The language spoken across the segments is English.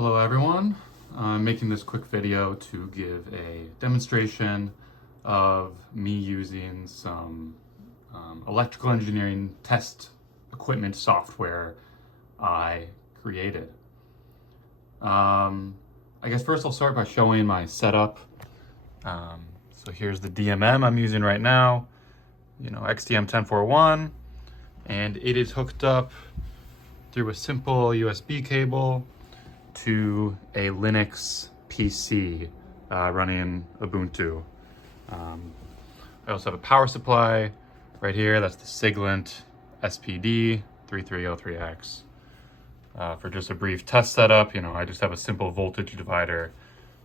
Hello everyone. I'm making this quick video to give a demonstration of me using some electrical engineering test equipment software I created. I guess first I'll start by showing my setup. So here's the DMM I'm using right now, XTM1041, and it is hooked up through a simple USB cable to a Linux PC running Ubuntu. I also have a power supply right here. That's the Siglent SPD 3303X. For just a brief test setup, I just have a simple voltage divider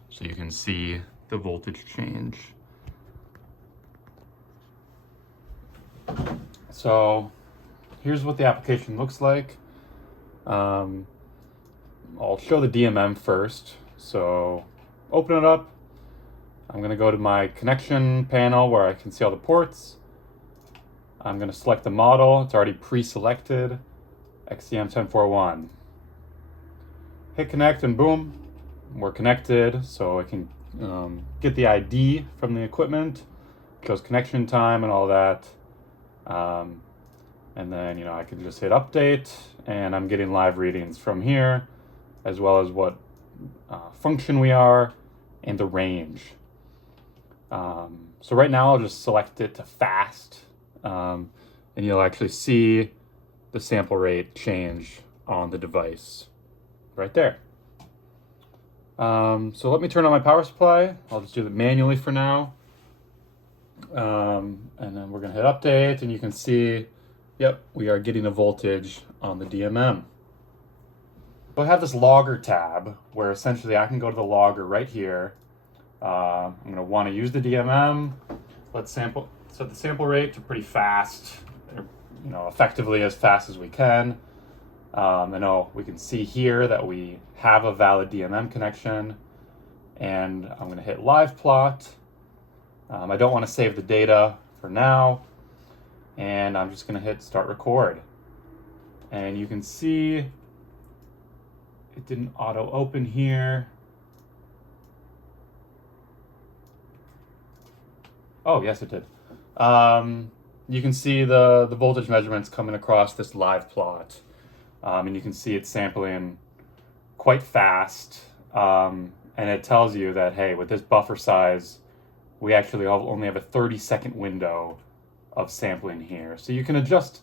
so you can see the voltage change. So here's what the application looks like. I'll show the DMM first. So open it up. I'm going to go to my connection panel where I can see all the ports. I'm going to select the model. It's already pre-selected, XTM1041. Hit connect and boom, we're connected. So I can get the ID from the equipment, shows connection time and all that. And then, I can just hit update and I'm getting live readings from here, as well as what function we are and the range. So right now I'll just select it to fast, and you'll actually see the sample rate change on the device right there. So let me turn on my power supply. I'll just do it manually for now. And then we're gonna hit update and you can see, yep, we are getting a voltage on the DMM. So I have this logger tab where essentially I can go to the logger right here. I'm going to want to use the DMM. Let's set the sample rate to pretty fast, effectively as fast as we can. I know we can see here that we have a valid DMM connection, and I'm going to hit live plot. I don't want to save the data for now, and I'm just going to hit start record. And you can see it didn't auto open here. Oh, yes, it did. You can see the voltage measurements coming across this live plot. And you can see it sampling quite fast. And it tells you that, hey, with this buffer size, we actually only have a 30-second window of sampling here. So you can adjust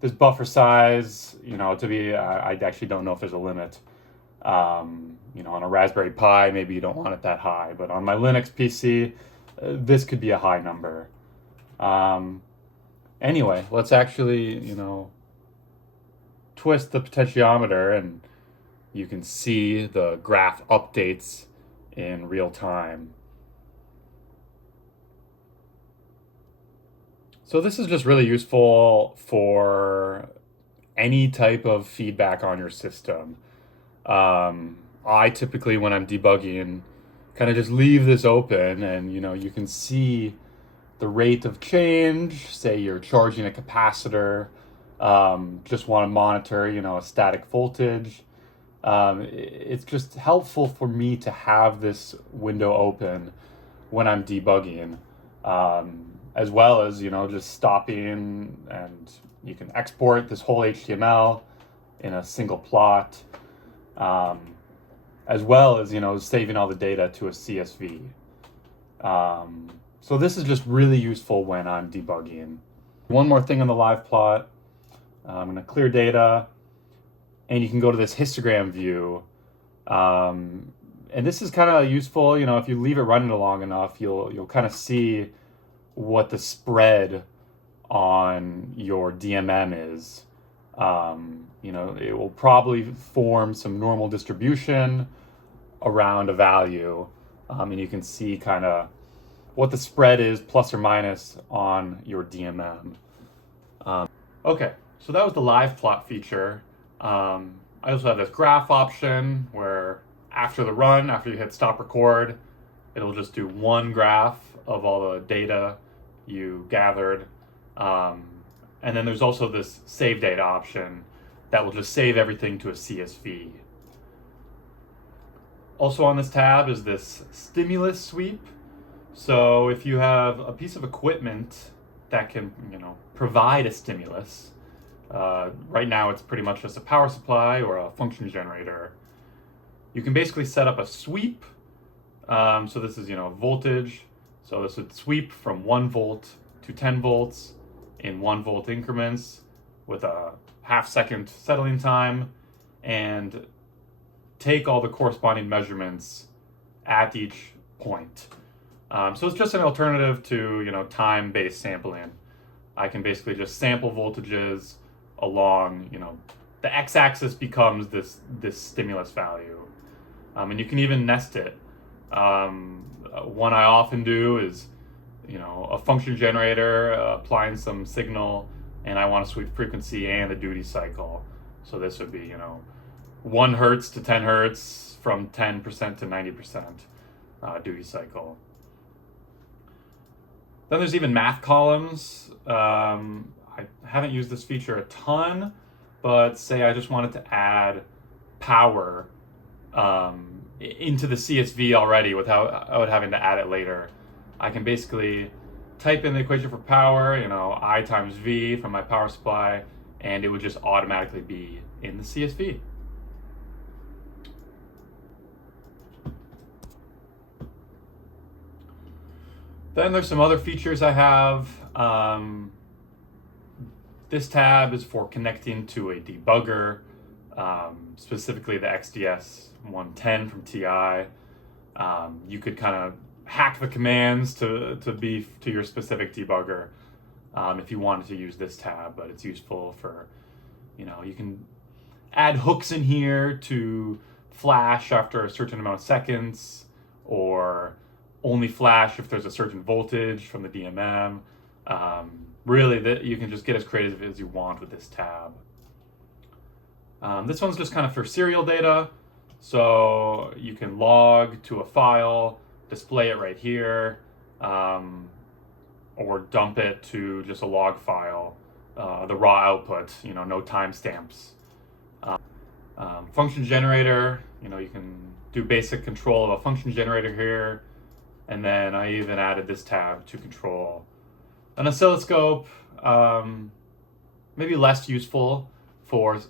this buffer size, to be, I actually don't know if there's a limit. On a Raspberry Pi, maybe you don't want it that high, but on my Linux PC, this could be a high number. Anyway, let's actually, twist the potentiometer and you can see the graph updates in real time. So this is just really useful for any type of feedback on your system. I typically, when I'm debugging, kind of just leave this open and, you can see the rate of change. Say you're charging a capacitor, just want to monitor, a static voltage. It's just helpful for me to have this window open when I'm debugging, as well as, just stopping, and you can export this whole HTML in a single plot. As well as, saving all the data to a CSV. So this is just really useful when I'm debugging. One more thing on the live plot. I'm going to clear data, and you can go to this histogram view. And this is kind of useful, if you leave it running long enough, you'll kind of see what the spread on your DMM is. It will probably form some normal distribution around a value, and you can see kind of what the spread is, plus or minus, on your DMM. Okay, so that was the live plot feature. I also have this graph option where after the run, after you hit stop record, it'll just do one graph of all the data you gathered. And then there's also this save data option that will just save everything to a CSV. Also on this tab is this stimulus sweep. So if you have a piece of equipment that can, provide a stimulus, right now it's pretty much just a power supply or a function generator. You can basically set up a sweep. So this is, voltage. So this would sweep from 1 volt to 10 volts in 1 volt increments with a half-second settling time, and take all the corresponding measurements at each point. So it's just an alternative to, time-based sampling. I can basically just sample voltages along, the x-axis becomes this stimulus value. And you can even nest it. One I often do is, a function generator applying some signal, and I want to sweep frequency and a duty cycle. So this would be, 1 hertz to 10 hertz from 10% to 90% duty cycle. Then there's even math columns. I haven't used this feature a ton, but say I just wanted to add power into the CSV already without having to add it later. I can basically type in the equation for power, I times V from my power supply, and it would just automatically be in the CSV. Then there's some other features I have. This tab is for connecting to a debugger, specifically the XDS 110 from TI. You could kind of hack the commands to your specific debugger if you wanted to use this tab, but it's useful for, you can add hooks in here to flash after a certain amount of seconds, or only flash if there's a certain voltage from the DMM. Really, you can just get as creative as you want with this tab. This one's just kind of for serial data. So you can log to a file, display it right here, or dump it to just a log file, the raw output, no timestamps. Function generator, you can do basic control of a function generator here. And then I even added this tab to control an oscilloscope. Maybe less useful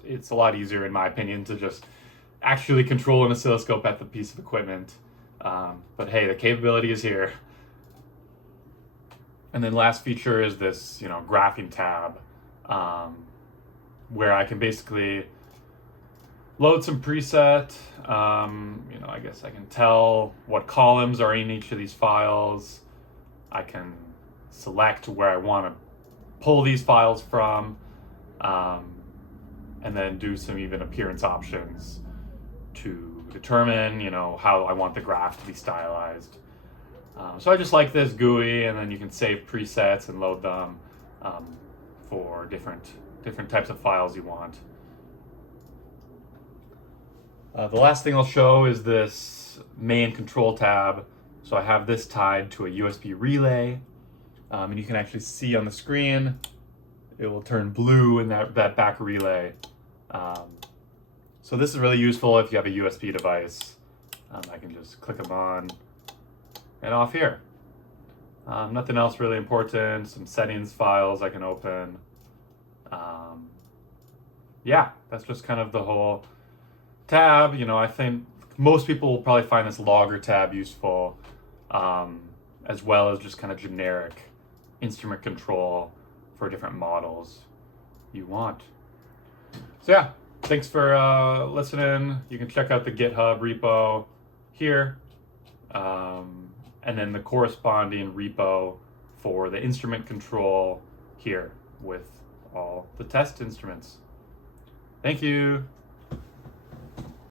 it's a lot easier in my opinion to just actually control an oscilloscope at the piece of equipment. But hey, the capability is here. And then last feature is this, graphing tab, where I can basically load some preset. I guess I can tell what columns are in each of these files. I can select where I want to pull these files from, and then do some even appearance options to determine, how I want the graph to be stylized. So I just like this GUI, and then you can save presets and load them for different types of files you want. The last thing I'll show is this main control tab. So I have this tied to a USB relay, and you can actually see on the screen, it will turn blue in that back relay. So this is really useful if you have a USB device. I can just click them on and off here. Nothing else really important. Some settings files I can open. Yeah, that's just kind of the whole tab. I think most people will probably find this logger tab useful, as well as just kind of generic instrument control for different models you want. So yeah, thanks for listening. You can check out the GitHub repo here, and then the corresponding repo for the instrument control here with all the test instruments. Thank you.